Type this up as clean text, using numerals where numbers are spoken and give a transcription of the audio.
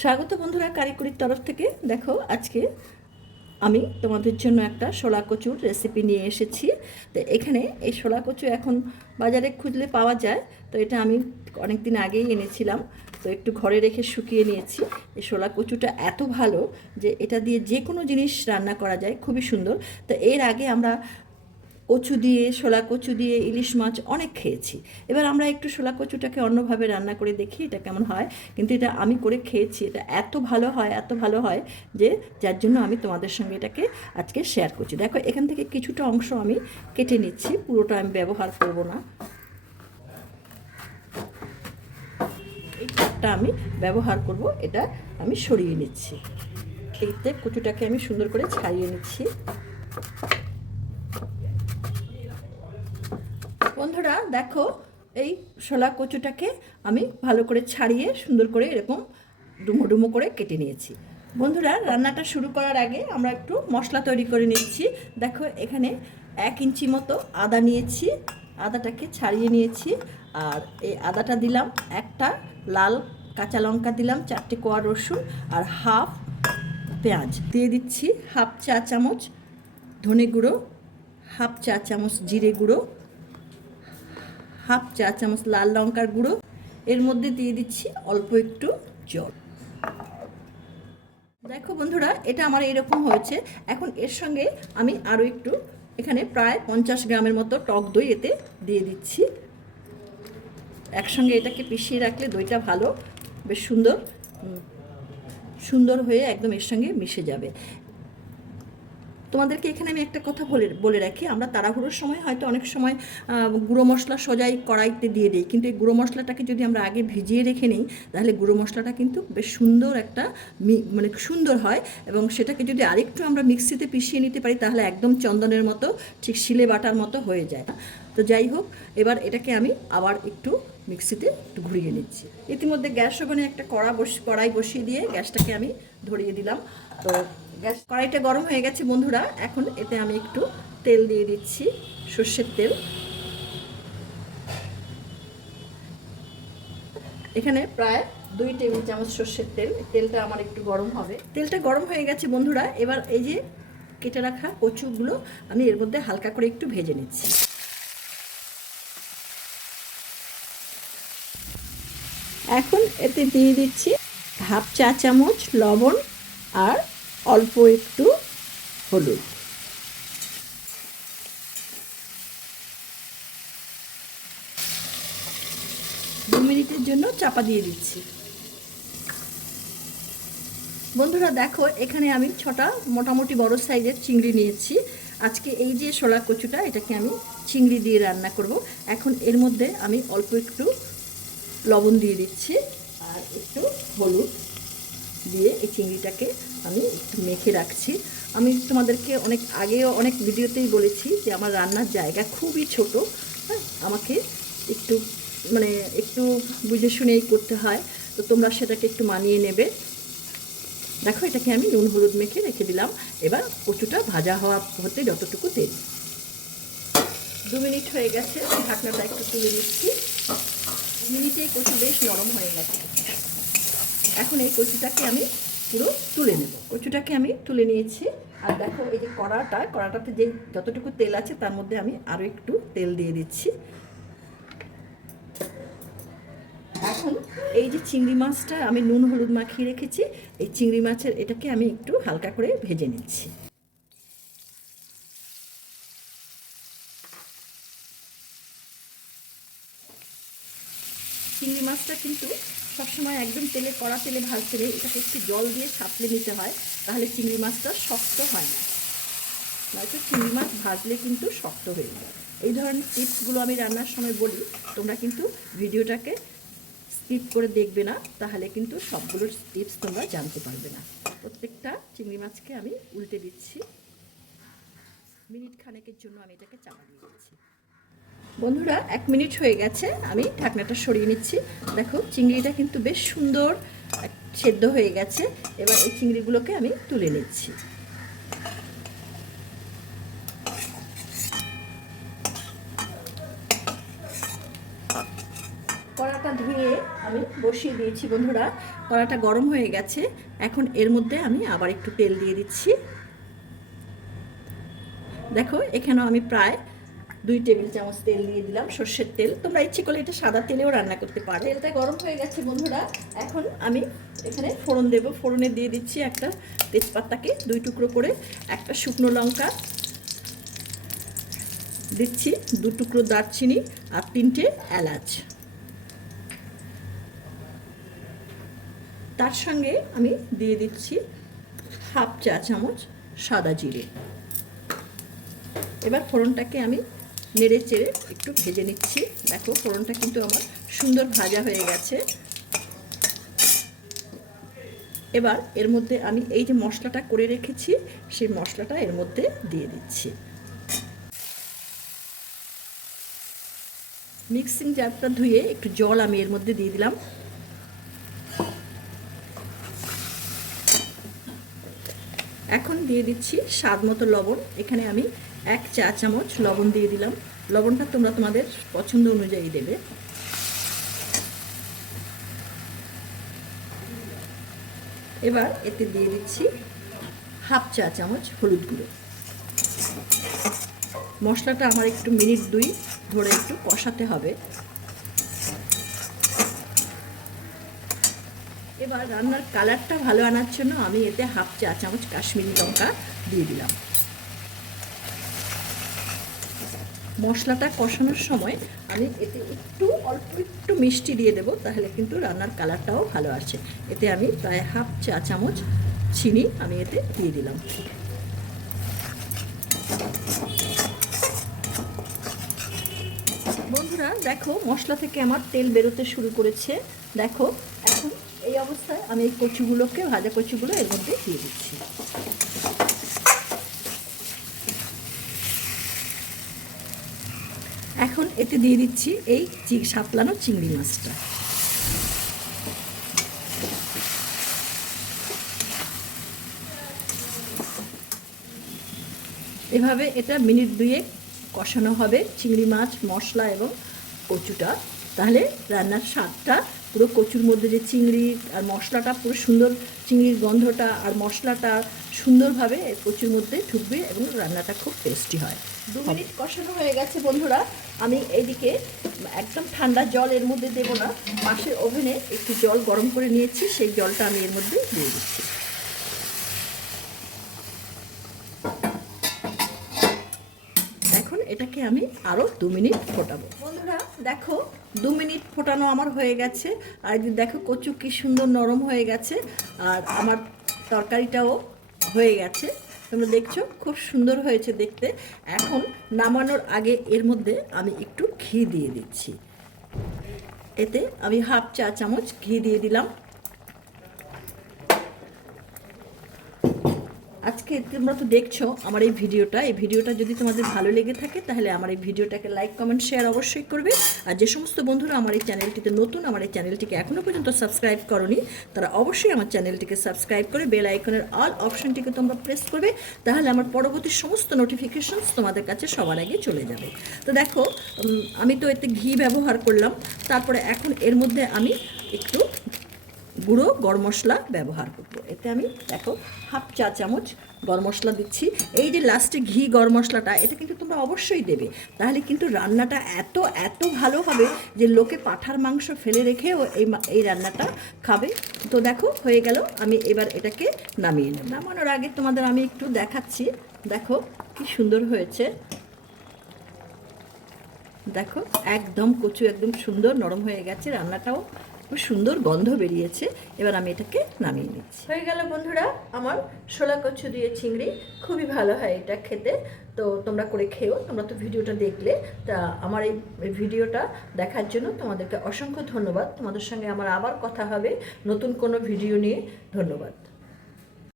স্বাগত বন্ধুরা, কারিকুরির তরফ থেকে। দেখো, আজকে আমি তোমাদের জন্য একটা শোলা কচুর রেসিপি নিয়ে এসেছি। তো এখানে এই শোলা কচু এখন বাজারে খুঁজলে পাওয়া যায়। তো এটা আমি অনেক দিন আগেই এনেছিলাম, তো একটু ঘরে রেখে শুকিয়ে নিয়েছি। এই শোলা কচুটা এত ভালো যে এটা দিয়ে যে কোনো জিনিস রান্না করা যায়, খুবই সুন্দর। তো এর আগে আমরা কচু দিয়ে, শোলা কচু দিয়ে ইলিশ মাছ অনেক খেয়েছি। এবার আমরা একটু শোলা কচুটাকে অন্যভাবে রান্না করে দেখি এটা কেমন হয়। কিন্তু এটা আমি করে খেয়েছি, এটা এত ভালো হয়, এত ভালো হয় যে যার জন্য আমি তোমাদের সঙ্গে এটাকে আজকে শেয়ার করছি। দেখো, এখান থেকে কিছুটা অংশ আমি কেটে নিচ্ছি, পুরোটা আমি ব্যবহার করব না। এই কাঠটা আমি ব্যবহার করব, এটা আমি সরিয়ে নিচ্ছি। এইতে কচুটাকে আমি সুন্দর করে ছাড়িয়ে নিচ্ছি। বন্ধুরা দেখো, এই শোলা কচুটাকে আমি ভালো করে ছাড়িয়ে সুন্দর করে এরকম ডুমো ডুমো করে কেটে নিয়েছি। বন্ধুরা, রান্নাটা শুরু করার আগে আমরা একটু মশলা তৈরি করে নিচ্ছি। দেখো, এখানে 1 ইঞ্চি মতো আদা নিয়েছি, আদাটাকে ছাড়িয়ে নিয়েছি। আর এই আদাটা দিলাম, একটা লাল কাঁচা লঙ্কা দিলাম, 4টে কোয়া রসুন, আর হাফ পেঁয়াজ দিয়ে দিচ্ছি। হাফ চা চামচ ধনে গুঁড়ো, হাফ চা চামচ জিরে গুঁড়ো, হাফ চা চামচ লাল লঙ্কার গুঁড়ো। এর মধ্যে দিয়ে দিচ্ছি অল্প একটু জল। দেখো বন্ধুরা, এটা আমার এরকম হয়েছে। এখন এর সঙ্গে আমি আরও একটু, এখানে প্রায় 50 গ্রামের মতো টক দই এতে দিয়ে দিচ্ছি। একসঙ্গে এটাকে পিষিয়ে রাখলে দইটা ভালো, বেশ সুন্দর সুন্দর হয়ে একদম এর সঙ্গে মিশে যাবে। তোমাদেরকে এখানে আমি একটা কথা বলে রাখি, আমরা তাড়াহুড়োর সময় হয়তো অনেক সময় গুঁড়ো মশলা সোজাই কড়াইতে দিয়ে দিই, কিন্তু এই গুঁড়ো মশলাটাকে যদি আমরা আগে ভিজিয়ে রেখে নিই, তাহলে গুঁড়ো মশলাটা কিন্তু বেশ সুন্দর একটা মানে সুন্দর হয়। এবং সেটাকে যদি আরেকটু আমরা মিক্সিতে পিষিয়ে নিতে পারি, তাহলে একদম চন্দনের মতো, ঠিক শিলে বাটার মতো হয়ে যায়। তো যাই হোক, এবার এটাকে আমি আবার একটু মিক্সিতে একটু ঘুরিয়ে নিচ্ছি। ইতিমধ্যে গ্যাস ওভেনে একটা কড়াই বসিয়ে দিয়ে গ্যাসটাকে আমি ধরিয়ে দিলাম। তো গ্যাস কড়াইটা গরম হয়ে গেছে বন্ধুরা। এখন এতে আমি একটু তেল দিয়ে দিচ্ছি, সর্ষের তেল। এখানে প্রায় 2 টেবিল চামচ সর্ষের তেল। তেলটা আমার একটু গরম হবে। তেলটা গরম হয়ে গেছে বন্ধুরা। এবার এই যে কেটে রাখা কচুগুলো আমি এর মধ্যে হালকা করে একটু ভেজে নিচ্ছি। এখন এতে দিয়ে দিচ্ছি হাফ চা চামচ লবণ আর অল্প একটু হলুদ। 2 মিনিটের জন্য চাপা দিয়ে দিচ্ছি। বন্ধুরা দেখো, এখানে আমি 6টা মোটামুটি বড় সাইজের চিংড়ি নিয়েছি। আজকে এই যে শোলা কচুটা, এটাকে আমি চিংড়ি দিয়ে রান্না করব। এখন এর মধ্যে আমি অল্প একটু লবণ দিয়ে দিচ্ছি আর একটু হলুদ দিয়ে এই চিংড়িটাকে আমি একটু মেখে রাখছি। আমি তোমাদেরকে অনেক আগেও অনেক ভিডিওতেই বলেছি যে আমার রান্নার জায়গা খুবই ছোট। হ্যাঁ, আমাকে একটু মানে একটু বুঝে শুনেই করতে হয়। তো তোমরা সেটাকে একটু মানিয়ে নেবে। দেখো, এটাকে আমি নুন হলুদ মেখে রেখে দিলাম। এবার কচুটা ভাজা হতে যতটুকু দেরি। 2 মিনিট হয়ে গেছে, ঢাকনাটা একটু তুলে নিচ্ছি। 2 মিনিটেই কচু বেশ নরম হয়ে গেছে। এখন এই কচুটাকে আমি পুরো তুলে নেব। কচুটাকে আমি তুলে নিয়েছি। আর দেখো, এই যে কড়াটাতে যে যতটুকু তেল আছে তার মধ্যে আমি আরও একটু তেল দিয়ে দিচ্ছি। এখন এই যে চিংড়ি মাছটা আমি নুন হলুদ মাখিয়ে রেখেছি, এই চিংড়ি মাছের এটাকে আমি একটু হালকা করে ভেজে নিচ্ছি। চিংড়ি মাছটা কিন্তু সবসময় একদম কড়া তেলে ভাজতে নেই, এটাকে একটু জল দিয়ে ছাপলে নিতে হয়, তাহলে চিংড়ি মাছটা শক্ত হয় না। নয়তো চিংড়ি মাছ ভাজলে কিন্তু শক্ত হয়ে যায়। এই ধরনের টিপসগুলো আমি রান্নার সময় বলি, তোমরা কিন্তু ভিডিওটাকে স্কিপ করে দেখবে না, তাহলে কিন্তু সবগুলোর টিপস তোমরা জানতে পারবে না। প্রত্যেকটা চিংড়ি মাছকে আমি উল্টে দিচ্ছি। মিনিট খানেকের জন্য আমি এটাকে চাপা দিয়ে দিচ্ছি। বন্ধুরা, 1 মিনিট হয়ে গেছে, আমি ঢাকনাটা সরিয়ে নিচ্ছি। দেখো, চিংড়িটা কিন্তু বেশ সুন্দর সেদ্ধ হয়ে গেছে। এবার এই চিংড়িগুলোকে আমি তুলে নিচ্ছি। কড়াটা ধুয়ে আমি বসিয়ে দিয়েছি বন্ধুরা, কড়াটা গরম হয়ে গেছে। এখন এর মধ্যে আমি আবার একটু তেল দিয়ে দিচ্ছি। দেখো এখানেও আমি প্রায় 2 টেবিল চামচ তেল দিয়ে দিলাম, সর্ষের তেল। তোমরা ইচ্ছে করলে এটা সাদা তেলেও রান্না করতে পারো। তেলটা গরম হয়ে গেছে বন্ধুরা, এখন আমি এখানে ফোড়ন দেব। ফোড়নে দিয়ে দিচ্ছি একটা তেজপাতাকে 2 টুকরো করে, একটা শুকনো লঙ্কা দিচ্ছি, 2 টুকরো দারচিনি আর 3টে এলাচ। তার সঙ্গে আমি দিয়ে দিচ্ছি হাফ চা চামচ সাদা জিরে। এবার ফোড়নটাকে আমি নেড়ে চেড়ে একটু ভেজে নিচ্ছি। দেখো ফোড়নটা কিন্তু আমার সুন্দর ভাজা হয়ে গেছে। এবার এর মধ্যে আমি এই যে মশলাটা করে রেখেছি সেই মশলাটা এর মধ্যে দিয়ে দিচ্ছি। মিক্সিং জারটা ধুয়ে একটু জল আমি এর মধ্যে দিয়ে দিলাম। এখন দিয়ে দিচ্ছি স্বাদ মতো লবণ। এখানে আমি 1 চা চামচ লবণ দিয়ে দিলাম। লবণটা তোমরা তোমাদের পছন্দ অনুযায়ী দেবে। এবার এতে দিয়ে দিচ্ছি হাফ চা চামচ হলুদ গুঁড়ো। মশলাটা আমার একটু মিনিট 2 ধরে একটু কষাতে হবে। এবার রান্নার কালারটা ভালো আনার জন্য আমি এতে হাফ চা চামচ কাশ্মীরি লঙ্কা দিয়ে দিলাম। মশলাটা কষানোর সময় আমি এতে অল্প একটু মিষ্টি দিয়ে দেব, তাহলে কিন্তু রান্নার কালারটাও ভালো আসে। এতে আমি প্রায় হাফ চা চামচ চিনি আমি এতে দিয়ে দিলাম। বন্ধুরা দেখো মশলা থেকে আমার তেল বেরোতে শুরু করেছে। দেখো এখন এই অবস্থায় আমি এই কচুগুলোকে, ভাজা কচুগুলো এর মধ্যে দিয়ে দিচ্ছি। এখন এতে দিয়ে দিচ্ছি এই সাতলানো চিংড়ি মাছটা। এভাবে এটা মিনিট 2 কষানো হবে, চিংড়ি মাছ, মশলা এবং কচুটা। তাহলে রান্নার স্বাদটা পুরো কচুর মধ্যে যে চিংড়ি আর মশলাটা পুরো সুন্দর, চিংড়ির গন্ধটা আর মশলাটা সুন্দরভাবে কচুর মধ্যে ঢুকবে এবং রান্নাটা খুব টেস্টি হয়। 2 মিনিট কষানো হয়ে গেছে বন্ধুরা। আমি এইদিকে একদম ঠান্ডা জল এর মধ্যে দেব না, পাশের ওভেনে একটু জল গরম করে নিয়েছি, সেই জলটা আমি এর মধ্যে দিয়ে দিচ্ছি। এটাকে আমি আরও 2 মিনিট ফোটাবো। বন্ধুরা দেখো 2 মিনিট ফোটানো আমার হয়ে গেছে। আর দেখো কচু কি সুন্দর নরম হয়ে গেছে, আর আমার তরকারিটাও হয়ে গেছে। তোমরা দেখছো খুব সুন্দর হয়েছে দেখতে। এখন নামানোর আগে এর মধ্যে আমি একটু ঘি দিয়ে দিচ্ছি। এতে আমি হাফ চা চামচ ঘি দিয়ে দিলাম। আজকে তোমরা তো দেখছো আমার এই ভিডিওটা যদি তোমাদের ভালো লেগে থাকে তাহলে আমার এই ভিডিওটাকে লাইক, কমেন্ট, শেয়ার অবশ্যই করবে। আর যে সমস্ত বন্ধুরা আমার এই চ্যানেলটিতে নতুন, আমার এই চ্যানেলটিকে এখনও পর্যন্ত সাবস্ক্রাইব করোনি, তারা অবশ্যই আমার চ্যানেলটিকে সাবস্ক্রাইব করে বেল আইকনের অল অপশনটিকে তোমরা প্রেস করবে, তাহলে আমার পরবর্তী সমস্ত নোটিফিকেশনস তোমাদের কাছে সবার আগে চলে যাবে। তো দেখো আমি তো এতে ঘি ব্যবহার করলাম। তারপরে এখন এর মধ্যে আমি একটু গুঁড়ো গরম মশলা ব্যবহার করব। এতে আমি দেখো হাফ চা চামচ গরম মশলা দিচ্ছি। এই যে লাস্টে ঘি গরম মশলাটা, এটা কিন্তু তোমরা অবশ্যই দেবে, তাহলে কিন্তু রান্নাটা এত ভালো হবে যে লোকে পাঁঠার মাংস ফেলে রেখেও এই রান্নাটা খাবে। তো দেখো হয়ে গেল, আমি এবার এটাকে নামিয়ে নেব। নামানোর আগে তোমাদের আমি একটু দেখাচ্ছি, দেখো কি সুন্দর হয়েছে। দেখো একদম কচু একদম সুন্দর নরম হয়ে গেছে, রান্নাটাও খুব সুন্দর গন্ধ বেরিয়েছে। এবার আমি এটাকে নামিয়ে নিচ্ছি। হয়ে গেল বন্ধুরা আমার শোলা কচু দিয়ে চিংড়ি। খুবই ভালো হয় এটা খেতে, তো তোমরা করে খেও। তোমরা তো ভিডিওটা দেখলে, তা আমার এই ভিডিওটা দেখার জন্য তোমাদেরকে অসংখ্য ধন্যবাদ। তোমাদের সঙ্গে আমার আবার কথা হবে নতুন কোনো ভিডিও নিয়ে। ধন্যবাদ।